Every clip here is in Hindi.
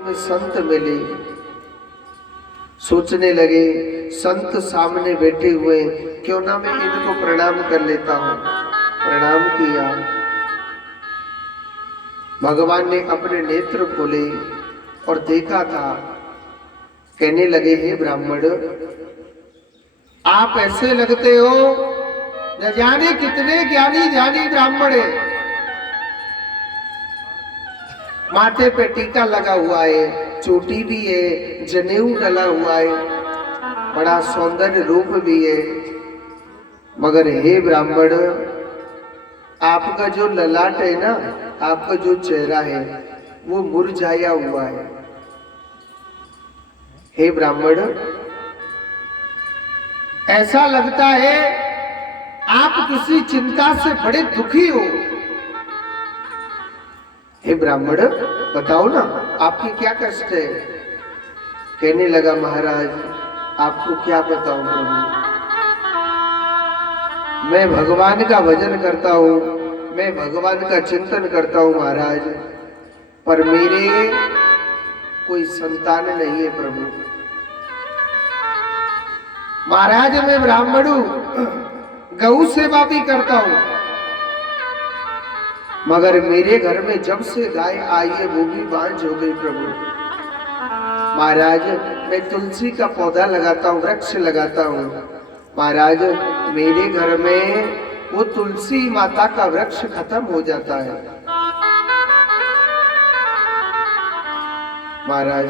में संत मिले, सोचने लगे संत सामने बैठे हुए, क्यों ना मैं इनको प्रणाम कर लेता हूं। प्रणाम किया। भगवान ने अपने नेत्र खोले और देखा था। कहने लगे, हे ब्राह्मण, आप ऐसे लगते हो न जाने कितने ज्ञानी ज्ञानी ब्राह्मण है। माथे पे टीका लगा हुआ है, चोटी भी है, जनेऊ डला हुआ है, बड़ा सौंदर्य रूप भी है। मगर हे ब्राह्मण, आपका जो ललाट है ना, आपका जो चेहरा है वो मुरझाया हुआ है। हे ब्राह्मण, ऐसा लगता है आप किसी चिंता से बड़े दुखी हो। हे ब्राह्मण, बताओ ना आपकी क्या कष्ट है। कहने लगा, महाराज आपको क्या बताऊं प्रभु, मैं भगवान का भजन करता हूं, मैं भगवान का चिंतन करता हूं महाराज, पर मेरे कोई संतान नहीं है प्रभु। महाराज मैं ब्राह्मण हूं, गौ सेवा भी करता हूं, मगर मेरे घर में जब से गाय आई है वो भी बांझ हो गई प्रभु। महाराज मैं तुलसी का पौधा लगाता हूँ, वृक्ष लगाता हूँ, महाराज मेरे घर में वो तुलसी माता का वृक्ष खत्म हो जाता है। महाराज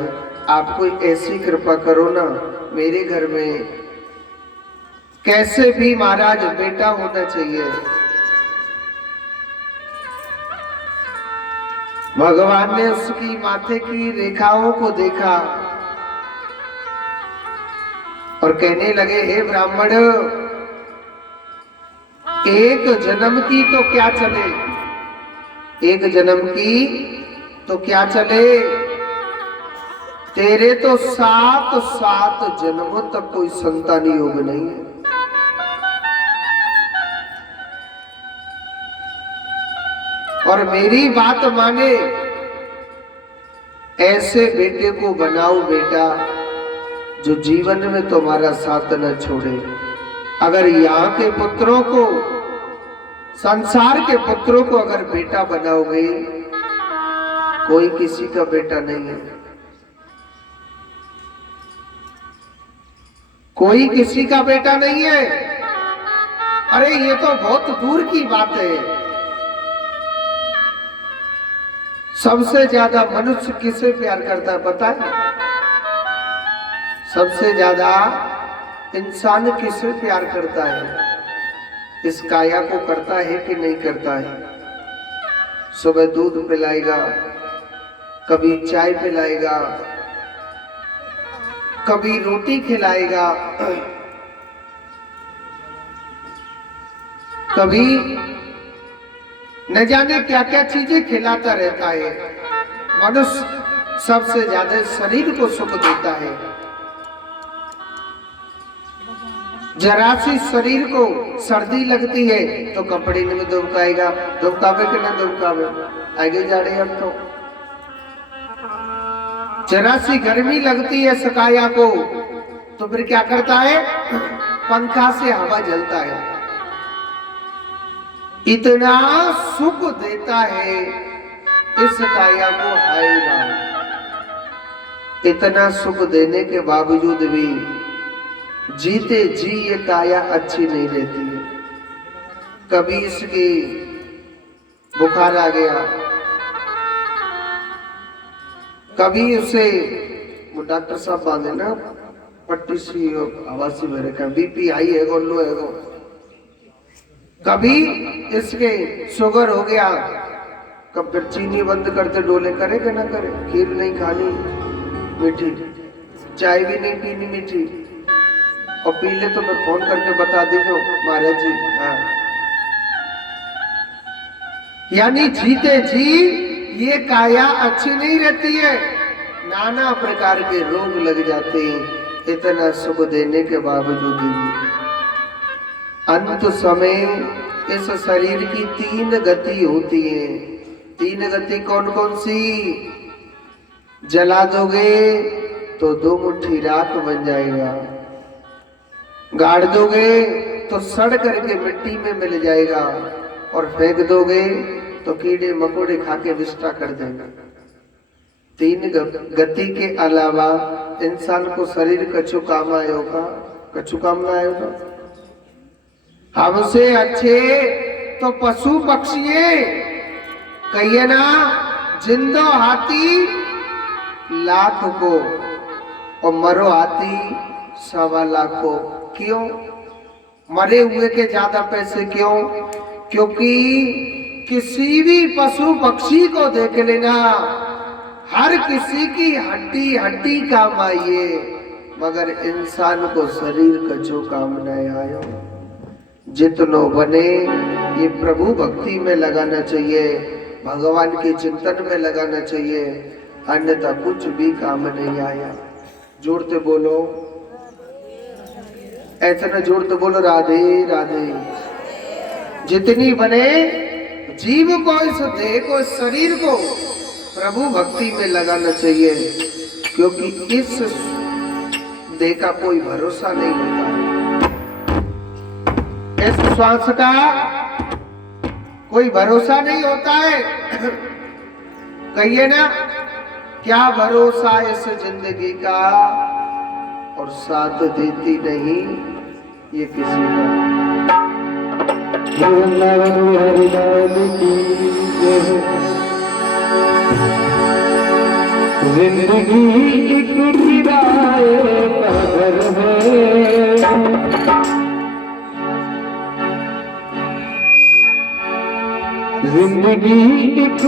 आप कोई ऐसी कृपा करो ना, मेरे घर में कैसे भी महाराज बेटा होना चाहिए। भगवान ने उसकी माथे की रेखाओं को देखा और कहने लगे, हे ब्राह्मण, एक जन्म की तो क्या चले, एक जन्म की तो क्या चले, तेरे तो 7 जन्मों तक कोई संतानी योग नहीं है। और मेरी बात माने, ऐसे बेटे को बनाओ बेटा जो जीवन में तुम्हारा साथ न छोड़े। अगर यहाँ के पुत्रों को, संसार के पुत्रों को अगर बेटा बनाओगे, कोई किसी का बेटा नहीं है, कोई किसी का बेटा नहीं है। अरे ये तो बहुत दूर की बात है। सबसे ज्यादा मनुष्य किसे प्यार करता है पता है? सबसे ज्यादा इंसान किसे प्यार करता है? इस काया को करता है कि नहीं करता है? सुबह दूध पिलाएगा, कभी चाय पिलाएगा, कभी रोटी खिलाएगा, कभी न जाने क्या क्या चीजें खिलाता रहता है। मनुष्य सबसे ज्यादा शरीर को सुख देता है। जरा सी शरीर को सर्दी लगती है तो कपड़े में दुबकाएगा, दुबकावे कि ना दुबकावे, आगे जा रहे हम तो। जरा सी गर्मी लगती है सकाया को तो फिर क्या करता है? पंखा से हवा जलता है। इतना सुख देता है इस काया को, हाय राम। इतना सुख देने के बावजूद भी जीते जी ये काया अच्छी नहीं रहती है। कभी इसकी बुखार आ गया, कभी उसे वो डॉक्टर साहब बांधे ना पट्टी सी हवा सी मेरे का बीपी हाई है, लो है, कभी इसके शुगर हो गया, कब फिर चीनी बंद करते डोले, करे कि ना करे, खीर नहीं खानी मीठी, चाय भी नहीं पीनी मीठी, और पी ले तो मैं फोन करके बता दीजो महाराज जी। हाँ, यानी जीते जी ये काया अच्छी नहीं रहती है, नाना प्रकार के रोग लग जाते हैं इतना सुख देने के बावजूद भी। अंत समय इस शरीर की 3 गति होती है। 3 गति कौन कौन सी? जला दोगे तो 2 मुट्ठी राख बन जाएगा, गाड़ दोगे तो सड़ करके मिट्टी में मिल जाएगा, और फेंक दोगे तो कीड़े मकोड़े खाके विष्टा कर देंगे। 3 गति के अलावा इंसान को शरीर कछु काम आएगा, कछु काम ना आएगा। हमसे अच्छे तो पशु पक्षी कहिए ना, जिंदो हाथी लाख को और मरो हाथी 1.25 लाख को। क्यों? मरे हुए के ज्यादा पैसे क्यों? क्योंकि किसी भी पशु पक्षी को देख लेना, हर किसी की हड्डी हड्डी काम आइए, मगर इंसान को शरीर कछु काम नहीं आयो। जितनो बने ये प्रभु भक्ति में लगाना चाहिए, भगवान के चिंतन में लगाना चाहिए, अन्यथा कुछ भी काम नहीं आया। जोड़ते बोलो, ऐसा ना जोड़ते बोलो राधे राधे। जितनी बने जीव को, इस देह को, इस शरीर को प्रभु भक्ति में लगाना चाहिए, क्योंकि इस देह का कोई भरोसा नहीं होता है। इस श्वास का कोई भरोसा नहीं होता है। कहिए ना, क्या भरोसा इस जिंदगी का, और साथ देती नहीं ये किसी का। जिंदगी एक किराए का घर है, जिंदगी एक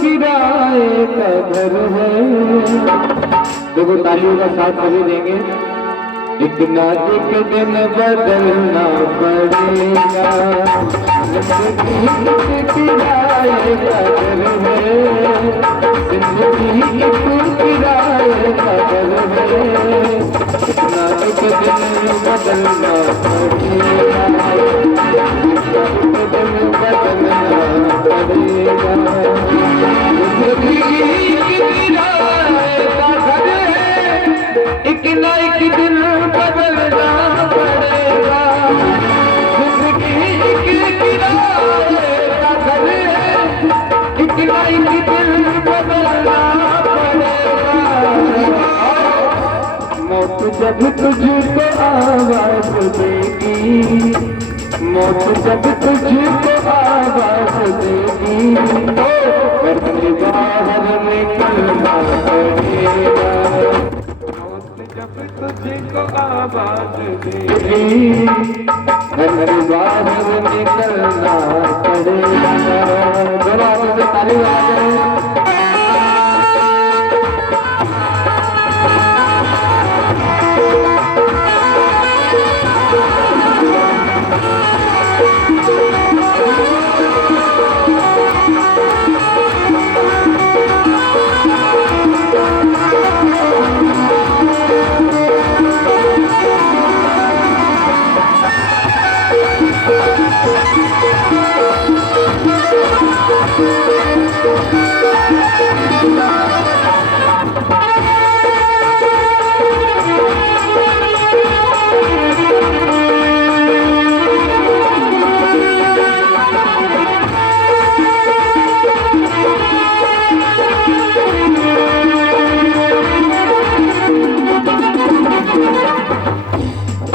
किराए का घर है। देखो तालियों का साथ सभी देंगे। एक ना एक दिन बदलना पड़ेगा, जिंदगी एक किराए का घर है, जिंदगी एक किराए का घर है। एक ना एक दिन बदलना पड़ेगा, एक दिन बदलना पड़ेगा। जिंदगी एक किराए का घर है, एक ना एक दिन बदलना पड़ेगा। जिंदगी एक किराए का घर है, एक ना एक दिन बदलना पड़ेगा। मौत जब तुझको आवाज देगी, मौत जब तुझको आवाज देगी, तो बाहर निकलना पड़ेगा। जब तुझको आवाज देगी, घर बाहर निकलना पड़ेगा। जवाब से ताली बजाते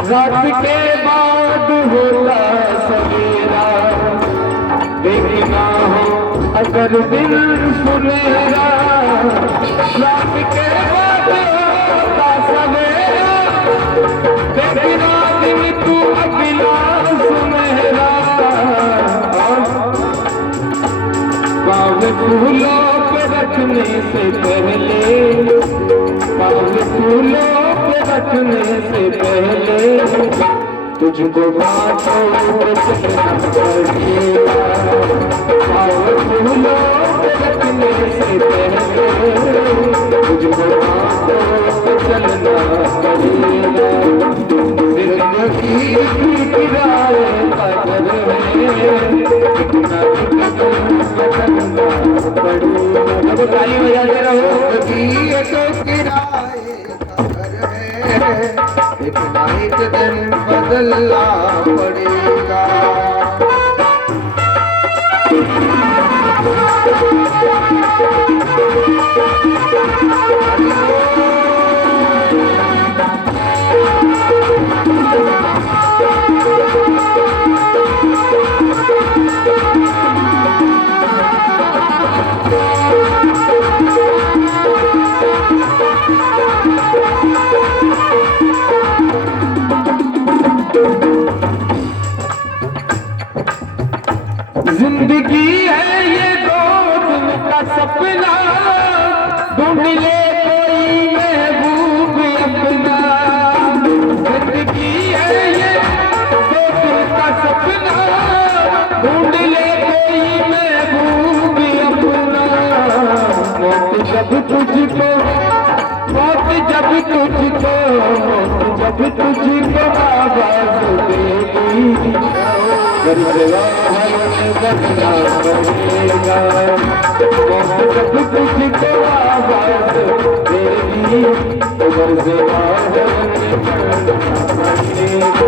रात के बाद होता सवेरा, देखना हो अगर दिल सुनेरा। रात के बाद होता सवेरा, देखना दिन तू अगला सुनेरा। पाँव फूलों पे रखने से पहले, पाँव फूलों रखने से पहले, तुझको बातों को चलना पड़ेगा। पाँव फूलों रखने से पहले, तुझको बातों को चलना पड़ेगा। जिंदगी की किराए का घर है, कितना बदलना पड़ेगा। अब ताली बजाते रहो। जिंदगी ये तो किराए का घर है, एक ना एक दिन बदलना पड़ेगा। जिंदगी है ये दो दिन का सपना, ढूंढ ले कोई महबूब अपना। जिंदगी है ये दो दिन का सपना, ढूंढ ले कोई महबूब अपना। मौत जब तुझको, मौत जब तुझको, मौत जब तुझको आवाज देगी, बदलना पड़ेगा। मौत जब तुझको आवाज देगी, उधर से बाहर निकलना पड़ेगा।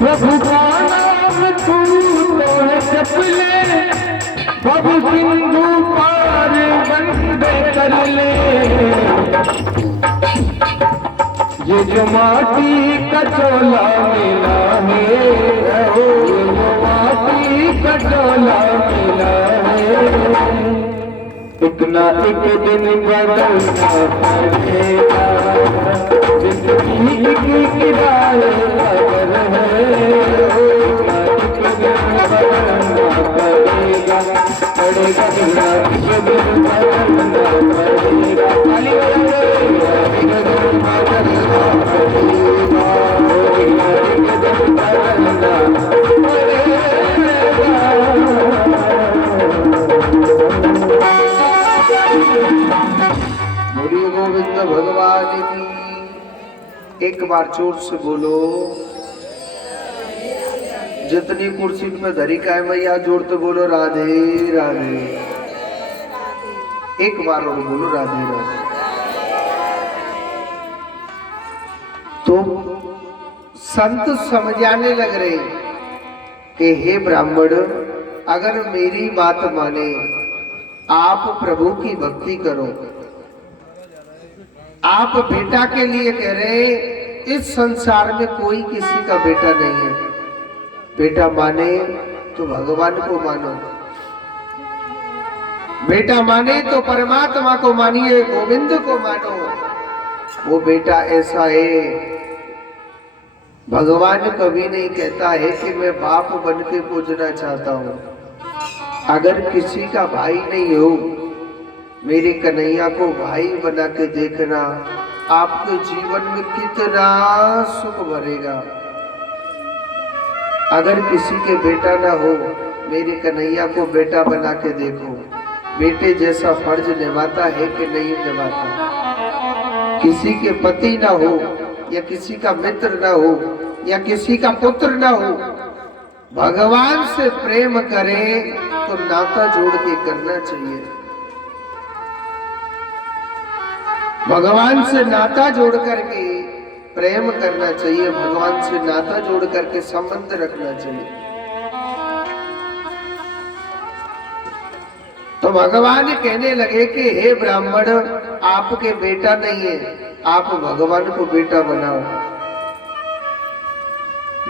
प्रभु का नाम तू तो है चपले, प्रभु सिंधु पार बंदे कर ले। ये जो माटी का चोला मिला है, ये जो माटी का चोला मिला है, एक ना एक दिन बदलना पड़ेगा। जिंदगी की किराए का घर है, एक ना एक दिन बदलना पड़ेगा। पड़ेगा एक ना एक दिन बदलना पड़ेगा। ताली बजाओ। एक दिन बदलना पड़ेगा, एक ना एक दिन बदलना बोलिए गोविंद भगवान की। एक बार जोर से बोलो। जितनी कुर्सी में धरी का है मैया जोर तो बोलो राधे राधे। एक बार और बोलो राधे राधे। तो संत समझाने लग रहे कि हे ब्राह्मण, अगर मेरी बात माने, आप प्रभु की भक्ति करो। आप बेटा के लिए कह रहे, इस संसार में कोई किसी का बेटा नहीं है। बेटा माने तो भगवान को मानो, बेटा माने तो परमात्मा को मानिए, गोविंद को मानो। वो बेटा ऐसा है, भगवान कभी नहीं कहता है कि मैं बाप बन के पूजना चाहता हूं। अगर किसी का भाई नहीं हो, मेरे कन्हैया को भाई बना के देखना, आपके जीवन में कितना सुख भरेगा। अगर किसी के बेटा ना हो, मेरे कन्हैया को बेटा बना के देखो, बेटे जैसा फर्ज निभाता है कि नहीं निभाता। किसी के पति ना हो, या किसी का मित्र ना हो, या किसी का पुत्र ना हो, भगवान से प्रेम करें तो नाता जोड़ के करना चाहिए। भगवान से नाता जोड़ करके प्रेम करना चाहिए, भगवान से नाता जोड़ करके संबंध रखना चाहिए। तो भगवान कहने लगे कि हे ब्राह्मण, आपके बेटा नहीं है, आप भगवान को बेटा बनाओ।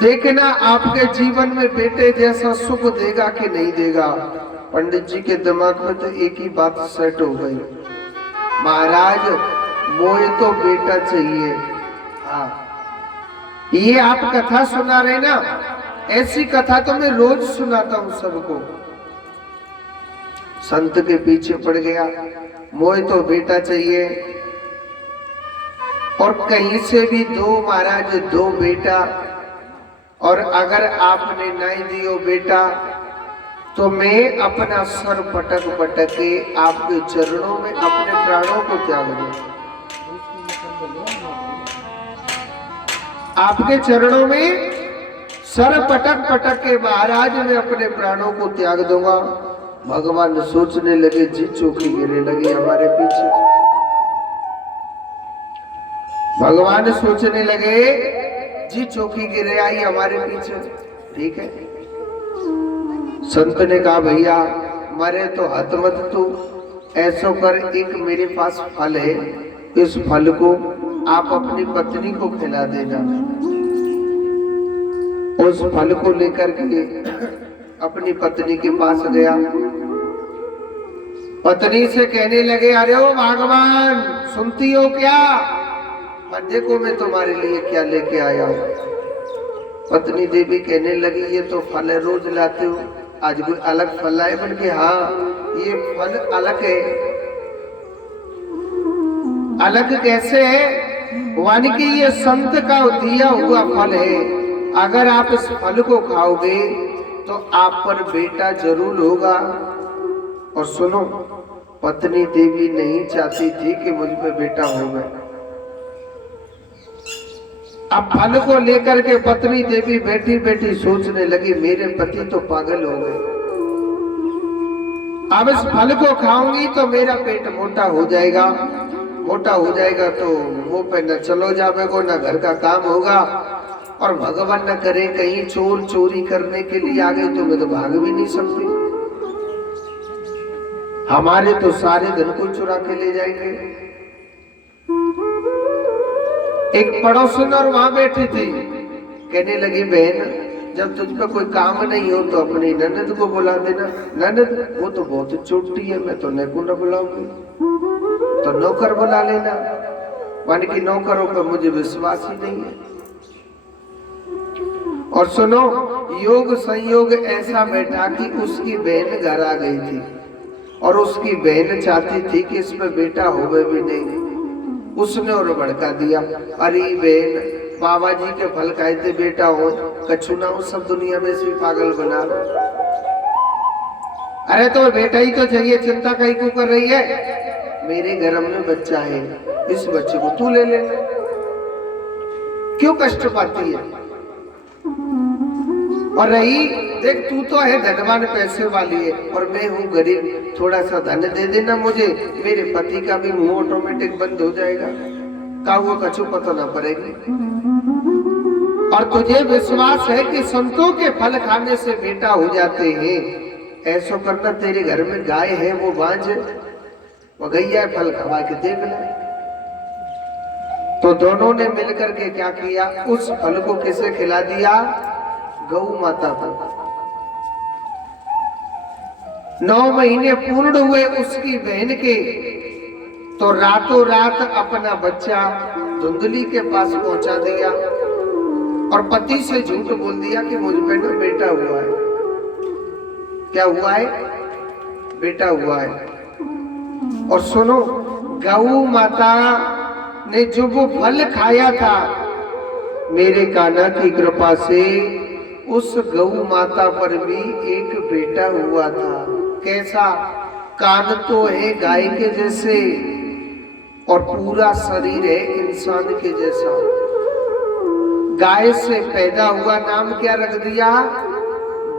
देखना आपके जीवन में बेटे जैसा सुख देगा कि नहीं देगा। पंडित जी के दिमाग में तो एक ही बात सेट हो गई, महाराज मोए तो बेटा चाहिए। हाँ, ये आप कथा सुना रहे ना, ऐसी कथा तो मैं रोज सुनाता हूं सबको। संत के पीछे पड़ गया, मोए तो बेटा चाहिए, और कहीं से भी दो महाराज, दो बेटा, और अगर आपने नहीं दियो बेटा तो मैं अपना सर पटक पटक के आपके चरणों में अपने प्राणों को त्याग दूं। आपके चरणों में सर पटक पटक के महाराज मैं अपने प्राणों को त्याग दूंगा। भगवान सोचने लगे, जी चौकी गिरने लगी हमारे पीछे। भगवान सोचने लगे, जी चौकी गिरे आई हमारे पीछे। ठीक है, संत ने कहा भैया मरे तो हत मत तू, ऐसो कर, एक मेरे पास फल है, इस फल को आप अपनी पत्नी को खिला देना। उस फल को लेकर के अपनी पत्नी के पास गया। पत्नी से कहने लगे, अरे ओ भगवान सुनती हो क्या, देखो मैं तुम्हारे लिए क्या लेके आया हूं। पत्नी देवी कहने लगी, ये तो फल रोज लाते हो, आज कोई अलग फल लाए? बोल के हाँ, ये फल अलग है। अलग कैसे है? वानी कि ये संत का दिया हुआ फल है, अगर आप इस फल को खाओगे तो आप पर बेटा जरूर होगा। और सुनो, पत्नी देवी नहीं चाहती थी कि मुझ पे बेटा होगा। अब फल को लेकर के पत्नी देवी बैठी बैठी सोचने लगी, मेरे पति तो पागल हो गए, अब इस फल को खाऊंगी तो मेरा पेट मोटा हो जाएगा, मोटा हो जाएगा तो मुंह पे न चलो जावे को, न घर का काम होगा, और भगवान न करे कहीं चोर चोरी करने के लिए आ गए तो मैं तो भाग भी नहीं सकती, हमारे तो सारे धन को चुरा के ले जाएंगे। एक पड़ोसन और वहां बैठी थी, कहने लगी, बहन जब तुझ पे कोई काम नहीं हो तो अपनी ननद को बुला देना। ननद वो तो बहुत छोटी है, मैं तो न बुलाऊंगी, तो नौकर बुला लेना। मान की नौकरों पर मुझे विश्वास ही नहीं है। और सुनो, योग संयोग ऐसा बैठा कि उसकी बहन घर आ गई थी और उसकी बहन चाहती थी कि इसमें बेटा होवे भी नहीं। उसने और भड़का दिया, अरे बहन बाबा जी के फल खाए थे, बेटा हो कछु ना हो, सब दुनिया में से पागल बना। अरे तो बेटा ही तो चाहिए, चिंता कहीं क्यों कर रही है? मेरे घर में बच्चा है, इस बच्चे को तू ले ले, क्यों कष्ट पाती है? और रही देख, तू तो है धनवान पैसे वाली है और मैं हूँ गरीब, थोड़ा सा धन दे देना मुझे, मेरे पति का भी मुंह ऑटोमेटिक बंद हो जाएगा, का वो कछु पता ना पड़ेगी। और तुझे विश्वास है कि संतों के फल खाने से बेटा हो जाते हैं, ऐसा करना, तेरे घर में गाय है, वो बांझ है, वो गैया फल खवा के देख ले। तो दोनों ने मिलकर के क्या किया, उस फल को किसे खिला दिया? गौ माता को। 9 महीने पूर्ण हुए उसकी बहन के, तो रातों रात अपना बच्चा धुंधली के पास पहुंचा दिया और पति से झूठ बोल दिया कि मुझ पे ना बेटा हुआ है। क्या हुआ है? बेटा हुआ है। और सुनो, गौ माता ने जो वो फल खाया था, मेरे कान्हा की कृपा से उस गौ माता पर भी एक बेटा हुआ था। कैसा? कान तो है गाय के जैसे और पूरा शरीर है इंसान के जैसा। गाय से पैदा हुआ, नाम क्या रख दिया?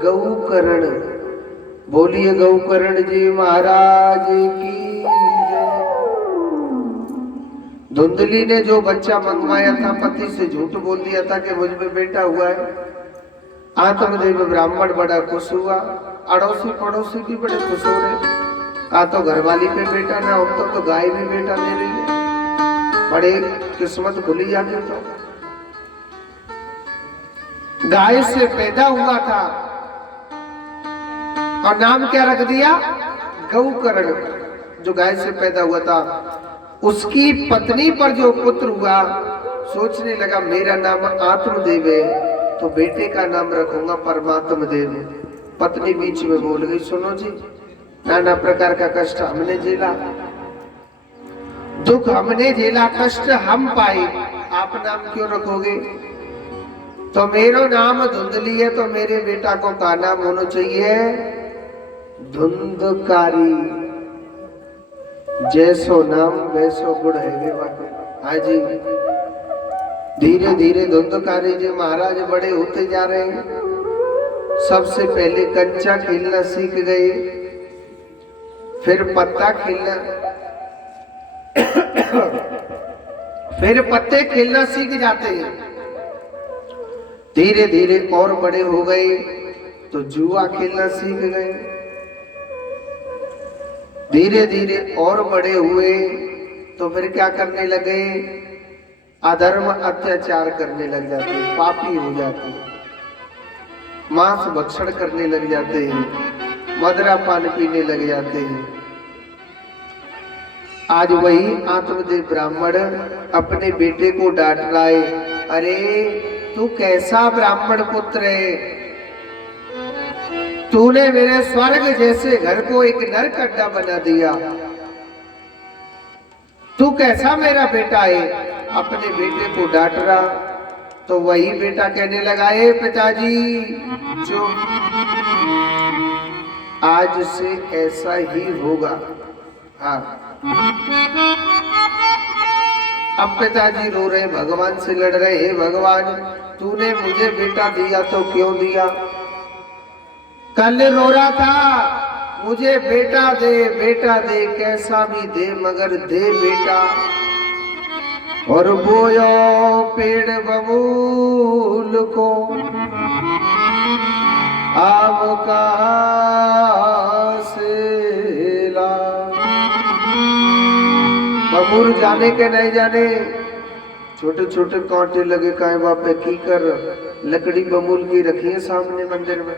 गौकर्ण। बोलिए गौकर्ण जी महाराज की जय। धुंधली ने जो बच्चा मंगवाया था, पति से झूठ बोल दिया था कि मुझ में बेटा हुआ है। आत्मदेव ब्राह्मण बड़ा खुश हुआ, अड़ोसी पड़ोसी भी बड़े खुश हो रहे। कहा तो घरवाली पे बेटा ना हो तो गाय में बेटा ले रही है, बड़े किस्मत खुली जाती। गाय से पैदा हुआ था और नाम क्या रख दिया? गौकर्ण। जो गाय से पैदा हुआ था, उसकी पत्नी पर जो पुत्र हुआ, सोचने लगा मेरा नाम आत्मदेव है तो बेटे का नाम रखूंगा परमात्म देव। पत्नी बीच में बोल गई, सुनो जी, नाना प्रकार का कष्ट हमने झेला, दुख हमने झेला, कष्ट हम पाए, आप नाम क्यों रखोगे? तो मेरो नाम धुंधली है तो मेरे बेटा को का नाम होना चाहिए? धुंधकारी। जैसो नाम वैसो गुण है बाकी। हाँ जी, धीरे धीरे धुंधकारी जी महाराज बड़े होते जा रहे हैं। सबसे पहले कंचा खेलना सीख गए, फिर पत्ता खेलना, फिर पत्ते खेलना सीख जाते हैं। धीरे धीरे और बड़े हो गए तो जुआ खेलना सीख गए। धीरे धीरे और बड़े हुए तो फिर क्या करने लगे? अधर्म अत्याचार करने लग जाते हैं, पापी हो जाते हैं, मांस भक्षण करने लग जाते हैं, मदरा पान पीने लग जाते हैं। आज वही आत्मदेव ब्राह्मण अपने बेटे को डांट रहा है, अरे तू कैसा ब्राह्मण पुत्र है, तूने मेरे स्वर्ग जैसे घर को एक नरक अड्डा बना दिया, तू कैसा मेरा बेटा है? अपने बेटे को डांट रहा तो वही बेटा कहने लगा, ए पिताजी, जो आज से ऐसा ही होगा। हाँ, अब पिताजी रो रहे, भगवान से लड़ रहे, हे भगवान, तूने मुझे बेटा दिया तो क्यों दिया? कल रो रहा था मुझे बेटा दे, बेटा दे, कैसा भी दे मगर दे बेटा। और बोयो पेड़ बबूल को आम का से ला। बबूल जाने के नहीं जाने, छोटे छोटे कांटे लगे काहे बापे की कर, लकड़ी बबूल की रखी है सामने मंदिर में।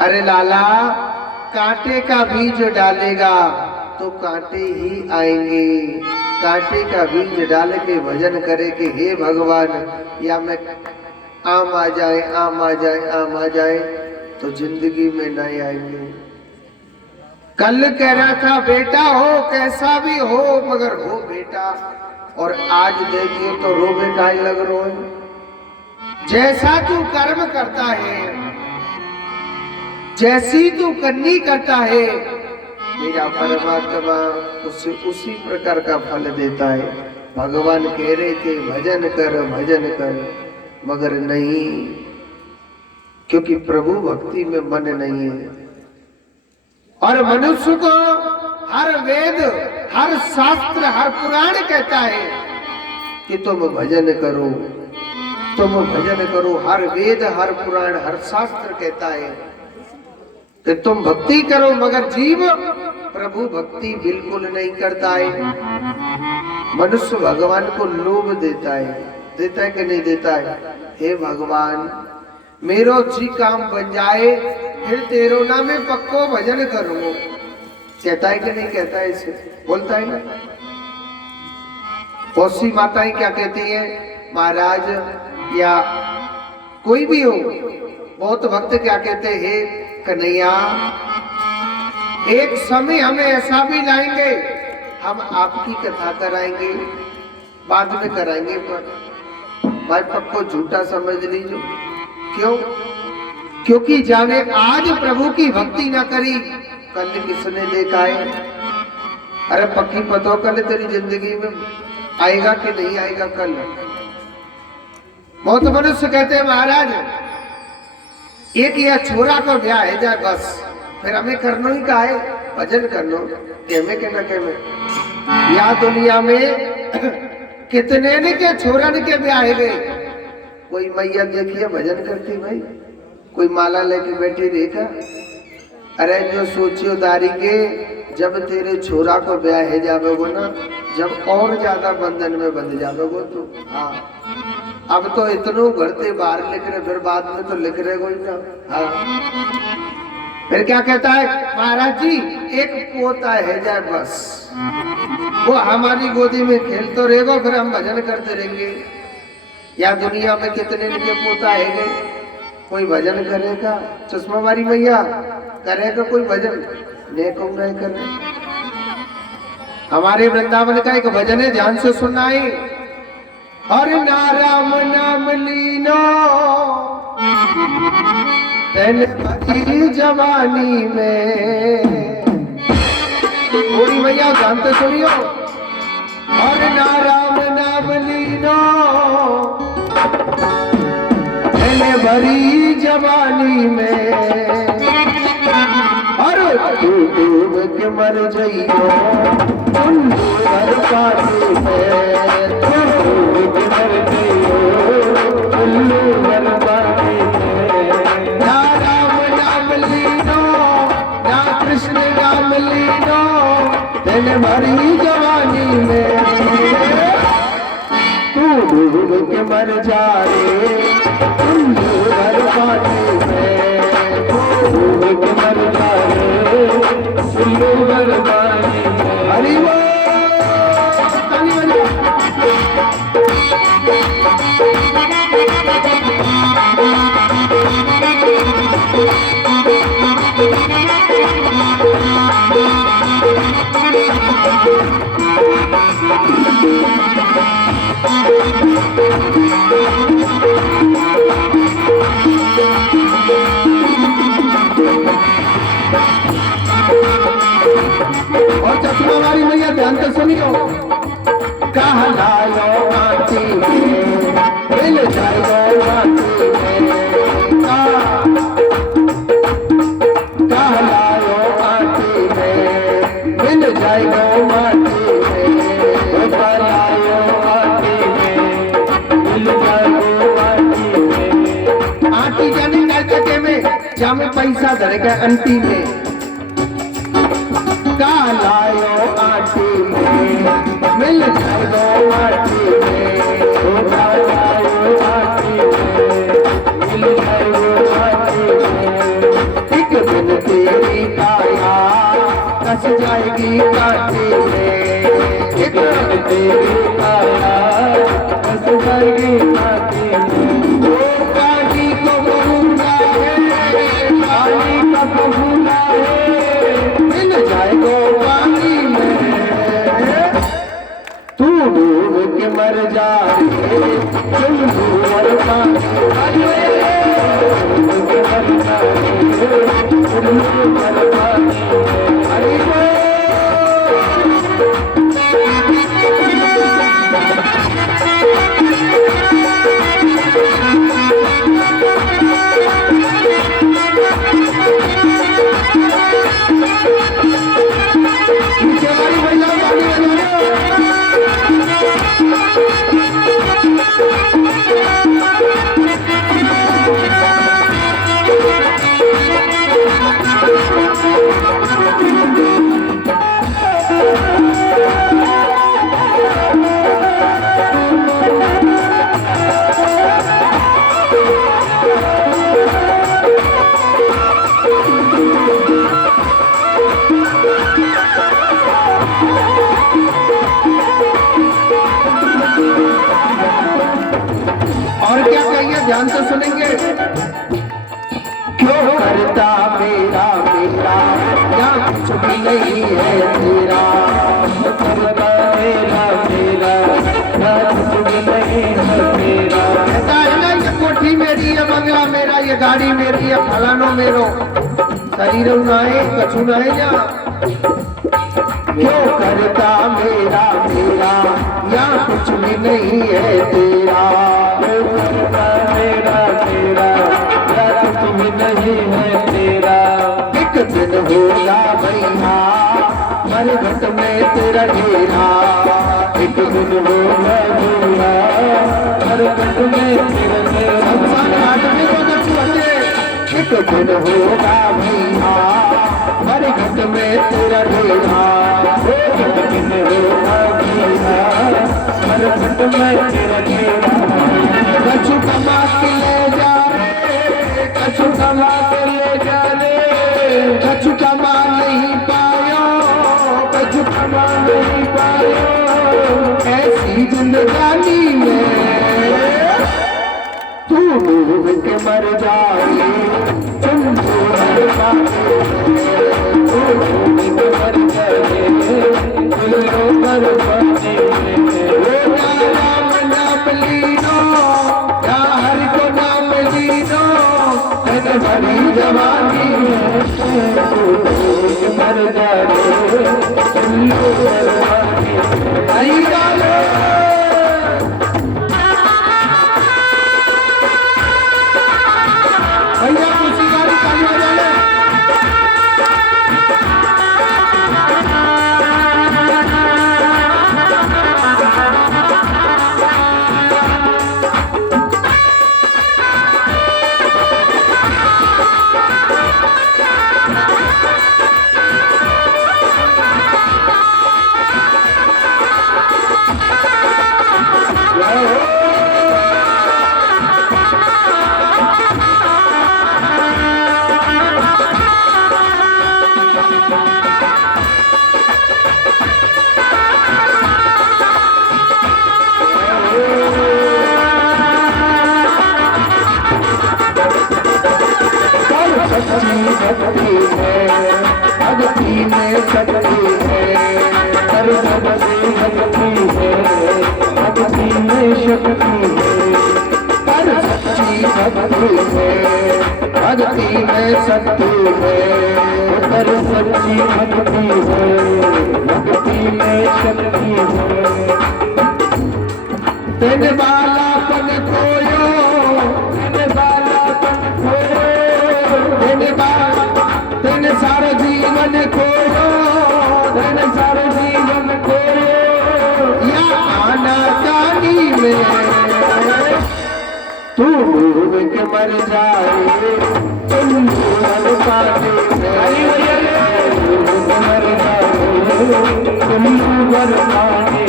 अरे लाला, कांटे का बीज डालेगा तो कांटे ही आएंगे, कांटे का बीज डाल के भजन करे कि हे भगवान, या मैं आम आ जाए, आम आ जाए, आम आ जाए, तो जिंदगी में नहीं आएंगे। कल कह रहा था बेटा हो, कैसा भी हो मगर हो बेटा, और आज देखिए तो रोबे का ही लग रो है। जैसा तू कर्म करता है, जैसी तू करनी करता है, मेरा परमात्मा उसे उसी प्रकार का फल देता है। भगवान कह रहे थे भजन कर, भजन कर, मगर नहीं, क्योंकि प्रभु भक्ति में मन नहीं है। और मनुष्य को हर वेद, हर शास्त्र, हर पुराण कहता है कि तुम भजन करो, तुम भजन करो। हर वेद, हर पुराण, हर शास्त्र कहता है कि तुम भक्ति करो, मगर जीव प्रभु भक्ति बिल्कुल नहीं करता है। मनुष्य भगवान को लोभ देता है कि नहीं देता है? हे भगवान, मेरो जी काम बन जाए, फिर तेरो नामे पक्को भजन करूं। कहता है कि नहीं कहता है? इसे बोलता है ना। बहुत सी माताएं क्या कहती हैं, महाराज या कोई भी हो, बहुत भक्त क्या कहते हैं, कन्हैया एक समय हमें ऐसा भी लाएंगे, हम आपकी कथा कराएंगे, बाद में कराएंगे, पर भाई पक्को झूठा समझ लीजिए। क्यों? क्योंकि जाने आज प्रभु की भक्ति ना करी, कल किसने देखा है? अरे पक्की पतो कल तेरी जिंदगी में आएगा कि नहीं आएगा कल। बहुत मनुष्य कहते हैं महाराज एक या छोरा को ब्याह है जाए बस, फिर हमें करनो ही का है, भजन करनो, कहमे के न कहमे। या दुनिया में कितने ने के छोरन के ब्याह गए, कोई मैया देखिए भजन करती भाई, कोई माला लेके बैठी देखा। अरे जो सोचियो दारी के, जब तेरे छोरा को ब्याह है जावे वो ना, जब और ज्यादा बंधन में बंध जावे वो तो। हाँ, अब तो इतनो घरते बाहर लिख रहे, फिर बाद में तो लिख रहे कोई ना। हाँ। फिर क्या कहता है महाराज जी, एक पोता है जाए बस, वो हमारी गोदी में खेल तो रहेगा, फिर हम भजन करते रहेंगे। या दुनिया में कितने इनके पोता है, कोई भजन करेगा? चश्मा वाली मैया करेगा कोई भजन? नहीं कहूँ नहीं करे। हमारे वृंदावन का एक भजन है, ध्यान से सुनना है। हर नाराम नाम लीनो तेने भरी जवानी में। थोड़ी भैया ध्यान से सुनियो। हर नाराम नाम लीनो तेने भरी जवानी में। अरे तू डूब के मर जइयो उल्लू हर पानी में। डूब के मर जइयो उल्लू हर पानी में। ना राम नाम लीनो ना कृष्ण नाम लीनो तेने भरी जवानी में। तू डूब के मर जा रे उल्लू हर पानी में। डूब के मर जा रे उल्लू हर पानी में। हरि बोल। और चश्मा वाली मैया ध्यान से सुनियो। कहलायो माटी में मिल जाएगा माटी में। कहलायो माटी में मिल जाएगा माटी में। कहलायो माटी में मिल जाएगा माटी में। आटी जाने का जगह में जहाँ में पैसा धरेगा अंटी में। कालायो आटी में मिल जाएगा आटी में। कालायो आटी में मिल जाएगा आटी में। एक दिन तेरी काया कस जाएगी काटी में। एक दिन तेरी काया कस जाएगी काटी में। वो काटी को भूला है, काटी का भूला है, मिल जाएगा पानी में। तू डूब के मर जा रे उल्लू हर पानी में। डूब के मर जा रे उल्लू हर पानी में। हरि बोल। और क्या कहिए, ध्यान से सुनेंगे। क्यों करता मेरा बेटा क्या कुछ भी नहीं है तेरा। करता मेरा मेरा क्या कुछ भी नहीं है तेरा। कहता है ना ये कोठी मेरी है, बंगला मेरा, ये गाड़ी मेरी है, फलानो मेरो शरीर उनाए कछु नहीं जा। क्यों करता मेरा मेरा या कुछ भी नहीं है तेरा। मेरा तेरा या कुछ भी नहीं है तेरा। एक दिन होगा भैया मर घट में तेरा डेरा। एक दिन होगा भैया मर घट में तेरा डेरा। संसार घाट में तो न छुटे। एक दिन होगा भैया मर घट में तेरा डेरा। एक दिन होगा भैया करवट में तेरा घेरा, कछु कमा के ले जा रे, कछु कमा के ले जा रे, कछु कमा नहीं पायो, कछु कमा नहीं पायो, ऐसी जिंदगानी में तू डूब के मर जाए तुम हर पाए, तू डूब के मर जाए तुम हर पाए, राम नाम लीनो, या हरि को नाम लीनो, तेरे भरी जवानी में तू डूब के मर जाए तुम हर पाए, नहीं डालो। भैया उसी गाड़ी चालू हो जाए। भक्ति है, भक्ति में शक्ति है, हर भक्ति भक्ति है, भक्ति में शक्ति है, पर सच्ची भक्ति है, भक्ति में शक्ति है, पर सच्ची भक्ति है, भक्ति में शक्ति है, तेरे बालापन खोयो, तेरे बालापन खोयो, तेरे सारा जीवन खोयो, तेरे सारे जीवन खोयो, या आना जानी में तू डूब के मर जाए तुम हर पाए, डूब के मर जाए तुम हर पाए,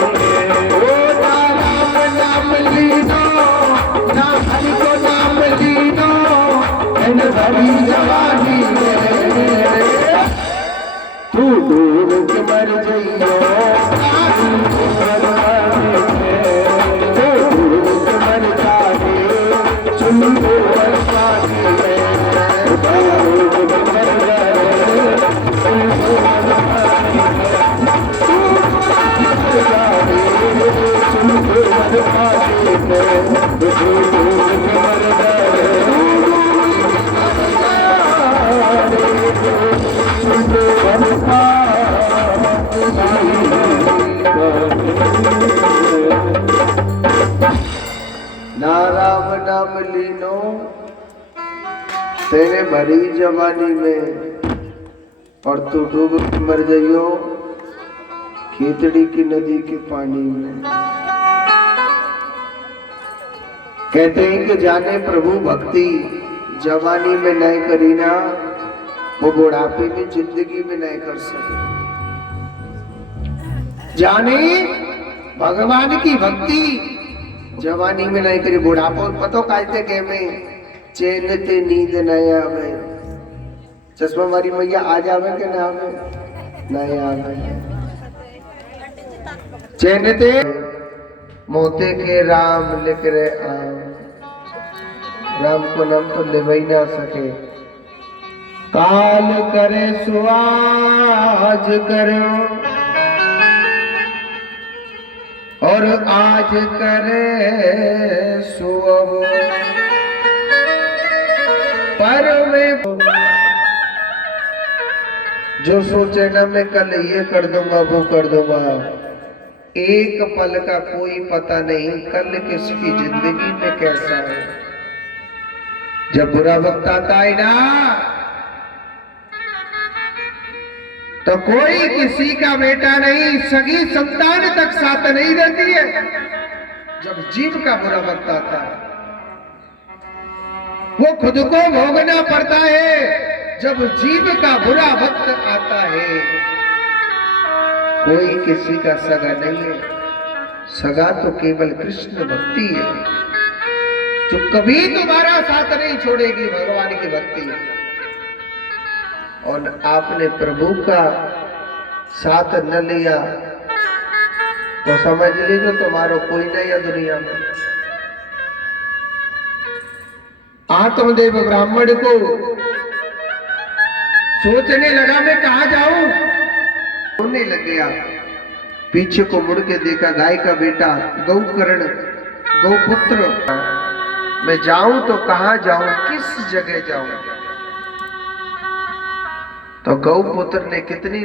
ओ राम नाम लीनो, ना हरि को नाम लीनो, इन भरी जवानी में तू डूब के मर जाइयो तुम हर पाए, तू डूब के मर जाए तुम हर पाए, डूब के मर जाए तुम हर पाए, तू डूब के जाए तुम हर पाए, डूब के मर जाए ना राम नाम लीनो, तेरे भरी जवानी में, और तू डूब के मर जाइयो खेतड़ी की नदी के पानी में। कहते हैं कि जाने प्रभु भक्ति जवानी में नहीं करी ना, वो बुढ़ापे में जिंदगी में नहीं कर सके। जाने भगवान की भक्ति जवानी में नहीं करी, बुढ़ापो पतो कहते के में चैन ते नींद नहीं आवे, चश्मा वाली मैया आ जावे के ना आवे, नहीं आवे, चैन ते मोते के राम लिख रहे आम, राम को नाम तो ले ही ना सके। काल करे सुआज करो और आज करे सुअब, पर में जो सोचे ना मैं कल ये कर दूंगा वो कर दूंगा, एक पल का कोई पता नहीं कल किसकी जिंदगी में कैसा है। जब बुरा वक्त आता है ना तो कोई किसी का बेटा नहीं, सगी संतान तक साथ नहीं रहती है। जब जीव का बुरा वक्त आता है वो खुद को भोगना पड़ता है। जब जीव का बुरा वक्त आता है कोई किसी का सगा नहीं है। सगा तो केवल कृष्ण भक्ति है, जो कभी तुम्हारा साथ नहीं छोड़ेगी, भगवान की भक्ति है। और आपने प्रभु का साथ न लिया तो समझ लीजिए तुम्हारा कोई नहीं है दुनिया में। आत्मदेव ब्राह्मण को सोचने लगा मैं कहा जाऊं, रोने लग गया। पीछे को मुड़ के देखा, गाय का बेटा गौकर्ण गौपुत्र, मैं जाऊं तो कहां जाऊं, किस जगह जाऊं। तो गौपुत्र ने कितनी